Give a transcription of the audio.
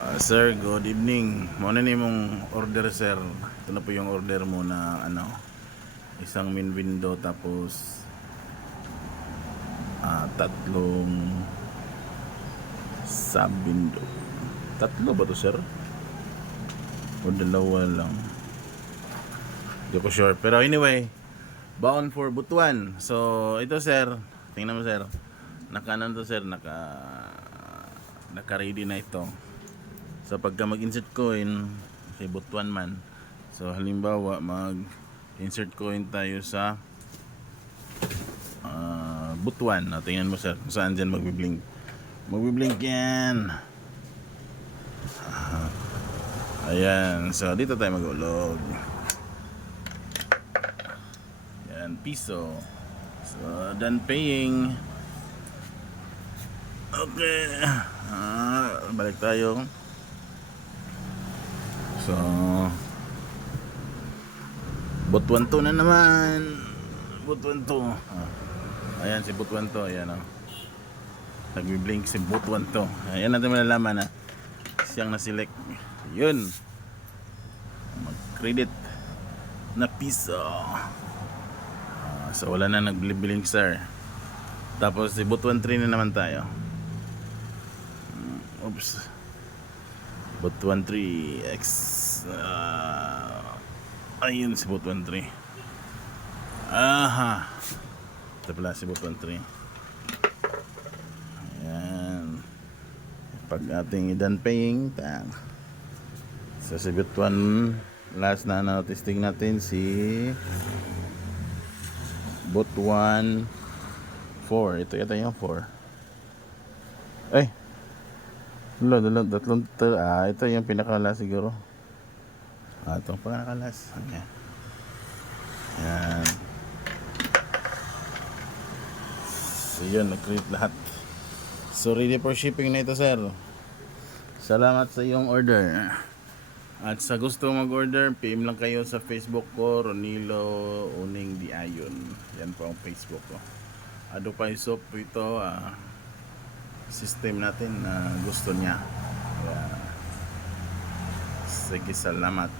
Sir, good evening. Muna ni mong order, sir. Ito na po yung order mo na isang main window tapos tatlong sub window. Tatlo ba to, sir? O dalawa lang? Hindi ko sure. Pero anyway, bound for Butuan. So, ito, sir. Tingnan mo, sir. Naka-ano to, sir? Naka-ready na ito. So pagka mag-insert coin kay Butuan man, so halimbawa mag-insert coin tayo sa Butuan. Tingnan mo, sir, kung saan dyan magbiblink yan. Ayan, so dito tayo mag-ulog. Yan, piso. So done paying. Okay, balik tayo. So Butuan to na naman. Butuan to. Ayan si Butuan to. Ayan, nagbi-blink si Butuan to. Ayan natin malalaman na siyang na-select. Yun, mag-credit na piso. So wala na nag-blink, sir. Tapos si Butuan 3 na naman tayo. Oops. Butuan 3 X. Ayun si Butuan 3. Aha. Ito pala si Butuan 3. Ayan. Pag ating i-done paying, so si Butuan, last na testing natin si Butuan 4. Ito yata yung 4. Ay, tatlong ito yung pinakala siguro. Ito ang pinakalas. Okay. Yan. So yun, nag-create lahat. So ready for shipping na ito, sir. Salamat sa iyong order. At sa gusto mag-order, PM lang kayo sa Facebook ko, Ronilo Uning Diayon. Yan po ang Facebook ko. Adupay Soap po ito, system natin na gusto niya. Sige, salamat.